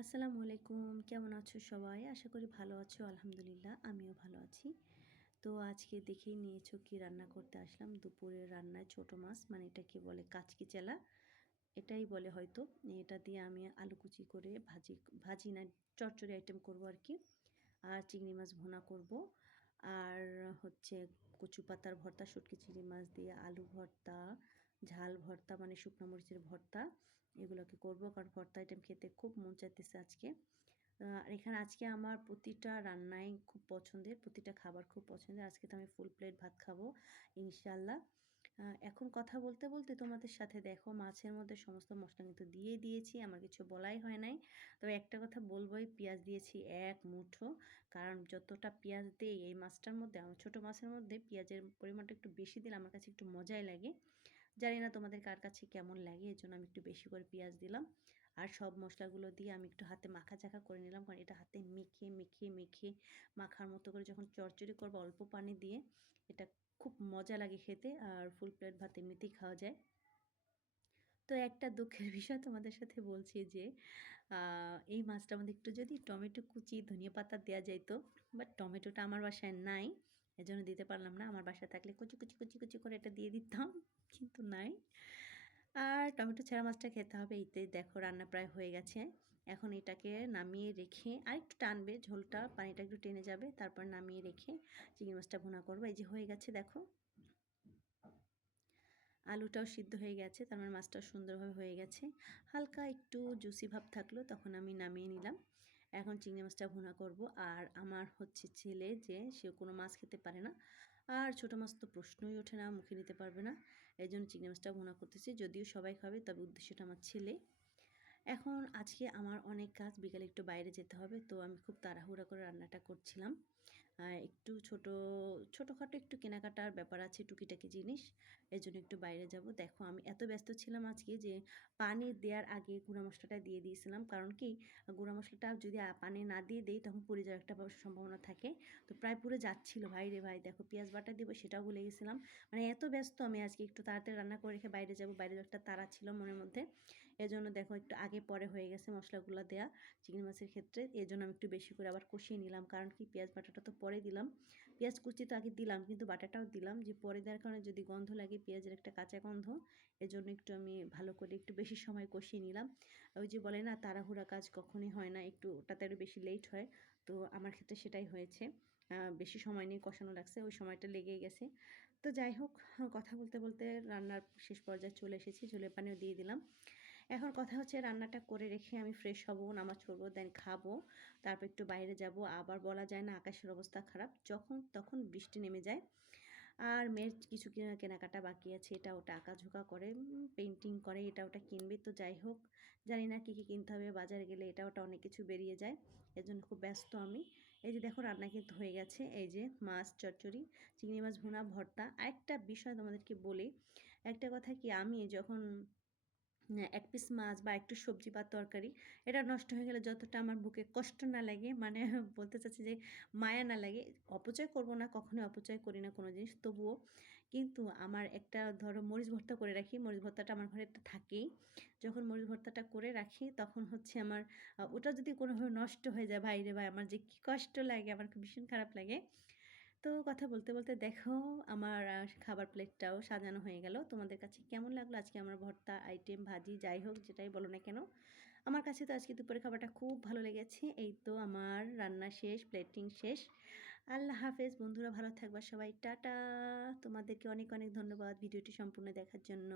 আসসালামু আলাইকুম। কেমন আছো সবাই? আশা করি ভালো আছো। আলহামদুলিল্লাহ আমিও ভালো আছি। তো আজকে দেখেই নিয়েছো কি রান্না করতে আসলাম। দুপুরের রান্নায় ছোট মাছ মানে এটাকে বলে কাচকি চেলা। এটাই বলে হয়তো। এটা দিয়ে আমি আলু কুচি করে ভাজি না চচ্চড়ি আইটেম করব আরকি। আর চিংড়ি মাছ ভুনা করব। আর হচ্ছে কচু পাতার ভর্তা, শুটকি চিংড়ি মাছ দিয়ে আলু ভর্তা, ঝাল ভর্তা মানে শুকনো মরিচের ভর্তা এগুলোকে করব কারণ ভর্তা আইটেম খেতে খুব মন চাইতেছে আজকে। আর এখানে আজকে আমার প্রতিটা রান্নাই খুব পছন্দের, প্রতিটা খাবার খুব পছন্দের। আজকে তো আমি ফুল প্লেট ভাত খাবো ইনশাআল্লাহ। এখন কথা বলতে, বলতে তোমাদের সাথে দেখো মাছের মধ্যে সমস্ত মসলা কিন্তু দিয়ে দিয়েছি। আমার কিছু বলাই হয় নাই। তবে একটা কথা বলবোই, পেঁয়াজ দিয়েছি ১ মুঠো। কারণ যতটা পেঁয়াজ দেই এই মাছটার মধ্যে, আমার ছোটো মাছের মধ্যে পেঁয়াজের পরিমাণটা একটু বেশি দিলে আমার কাছে একটু মজাই লাগে। জানি না তোমাদের কার কাছে কেমন লাগে, এজন্য আমি একটু বেশি করে পেঁয়াজ দিলাম। আর সব মশলাগুলো দিয়ে আমি একটু হাতে মাখাচাখা করে নিলাম। কারণ এটা হাতে মেখে মাখার মতো করে যখন চড়চড়ি করবো অল্প পানি দিয়ে, এটা খুব মজা লাগে খেতে। আর ফুল প্লেট ভাত এমনিতেই খাওয়া যায়। তো একটা দুঃখের বিষয় তোমাদের সাথে বলছি যে এই মাছটার মধ্যে একটু যদি টমেটো কুচি, ধনিয়া পাতা দেয়া যাইত। বাট টমেটোটা আমার বাসায় নাই। এজন্য দিতে পারলাম না। আমার বাসায় থাকলে কুচি করে এটা দিয়ে দিতাম। কিন্তু নাই। আর টমেটো ছাড়া মাছটা খেতে হবে। এইতে দেখো রান্না প্রায় হয়ে গেছে। এখন এটাকে নামিয়ে রেখে আরেকটু টানবে ঝোলটা, পানিটা একটু টেনে যাবে। তারপর নামিয়ে রেখে চিংড়ি মাছটা ভুনা করব। এই যে হয়ে গেছে দেখো। আলুটাও সিদ্ধ হয়ে গেছে, তার মানে মাছটাও সুন্দরভাবে হয়ে গেছে। হালকা একটু জুসি ভাব থাকলো, তখন আমি নামিয়ে নিলাম। এখন চিংড়ি মাছটা ভুনা করব। আর আমার হচ্ছে ছেলে যে সে কোনো মাছ খেতে পারে না। আর ছোটো মাছ তো প্রশ্নই ওঠে না, মুখে নিতে পারবে না। এই জন্য চিংড়ি মাছটা ভুনা করতেছি। যদিও সবাই খাবে, তবে উদ্দেশ্যটা আমার ছেলে। এখন আজকে আমার অনেক কাজ, বিকালে একটু বাইরে যেতে হবে। তো আমি খুব তাড়াহুড়া করে রান্নাটা করছিলাম। একটু ছোটোখাটো একটু কেনাকাটার ব্যাপার আছে, টুকিটাকি জিনিস। এজন্য একটু বাইরে যাব। দেখো আমি এত ব্যস্ত ছিলাম আজকে যে পানি দেওয়ার আগে গুঁড়া মশলাটা দিয়ে দিয়েছিলাম। কারণ কি, গুঁড়া মশলাটা যদি পানি না দিয়ে দেই তখন পুড়ে যাওয়ার একটা সম্ভাবনা থাকে। তো প্রায় পুড়ে যাচ্ছিল। ভাই রে ভাই, দেখো পেঁয়াজ বাটা দেবো সেটাও ভুলে গেছিলাম। মানে এত ব্যস্ত আমি আজকে, একটু তাড়াতাড়ি রান্না করে রেখে বাইরে যাব। বাইরে একটা তাড়া ছিল মনের মধ্যে। এজন্য দেখো একটু আগে পরে হয়ে গেছে মশলাগুলো দেয়া চিংড়ি মাছের ক্ষেত্রে। এজন্য আমি একটু বেশি করে আবার কষিয়ে নিলাম। কারণ কি, পেঁয়াজ বাটাটা তো পরে দিলাম। পেঁয়াজ কুচি তো আগে দিলাম, কিন্তু বাটাটাও দিলাম, যে পরে দেওয়ার কারণে যদি গন্ধ লাগে, পেঁয়াজের একটা কাঁচা গন্ধ। এজন্য একটু আমি ভালো করে একটু বেশি সময় কষিয়ে নিলাম। ওই যে বলে না, তাড়াহুড়া কাজ কখনই হয় না, একটু ওটাতে আরও বেশি লেট হয়। তো আমার ক্ষেত্রে সেটাই হয়েছে। বেশি সময় নিয়ে কষানো লাগছে, ওই সময়টা লেগেই গেছে। তো যাই হোক, কথা বলতে বলতে রান্নার শেষ পর্যায়ে চলে এসেছি। ঝোলের পানিও দিয়ে দিলাম। এখন কথা হচ্ছে রান্নাটা করে রেখে আমি ফ্রেশ হব, নামাজ পড়বো, দেন খাবো। তারপর একটু বাইরে যাব। আবার বলা যায় না, আকাশের অবস্থা খারাপ, যখন তখন বৃষ্টি নেমে যায়। আর মেয়ের কিছু কেনাকাটা বাকি আছে, এটা ওটা আঁকাঝোঁকা করে, পেইন্টিং করে, এটা ওটা কিনবে। তো যাই হোক, জানি না কী কী কিনতে হবে, বাজারে গেলে এটা ওটা অনেক কিছু বেরিয়ে যায়। এজন্য খুব ব্যস্ত আমি। এই যে দেখো রান্না কিন্তু হয়ে গেছে। এই যে মাছ চচ্চড়ি, চিংড়ি মাছ ভুনা, ভর্তা। আরেকটা বিষয় তোমাদেরকে বলি, একটা কথা কি, আমি যখন এক পিস মাছ বা একটু সবজি বা তরকারি এটা নষ্ট হয়ে গেলে যতটা আমার বুকে কষ্ট না লাগে, মানে বলতে চাচ্ছি যে মায়া না লাগে। অপচয় করব না, কখনোই অপচয় করি না কোনো জিনিস, তবুও কিন্তু আমার একটা ধরো মরিচ ভর্তা করে রাখি। মরিচ ভর্তাটা আমার ঘরে একটা থাকেই। যখন মরিচ ভর্তাটা করে রাখি তখন হচ্ছে আমার ওটা যদি কোনোভাবে নষ্ট হয়ে যায়, ভাই রে ভাই, আমার যে কী কষ্ট লাগে, আমার খুব ভীষণ খারাপ লাগে। তো কথা বলতে বলতে দেখো আমার খাবার প্লেটটাও সাজানো হয়ে গেল। তোমাদের কাছে কেমন লাগলো আজকে আমার ভর্তা আইটেম, ভাজি, যাই হোক যেটাই বলো না কেন, আমার কাছে তো আজকে দুপুরের খাবারটা খুব ভালো লেগেছে। এই তো আমার রান্না শেষ, প্লেটিং শেষ। আল্লাহ হাফেজ বন্ধুরা, ভালো থাকবা সবাই, টাটা। তোমাদেরকে অনেক অনেক ধন্যবাদ ভিডিওটি সম্পূর্ণ দেখার জন্য।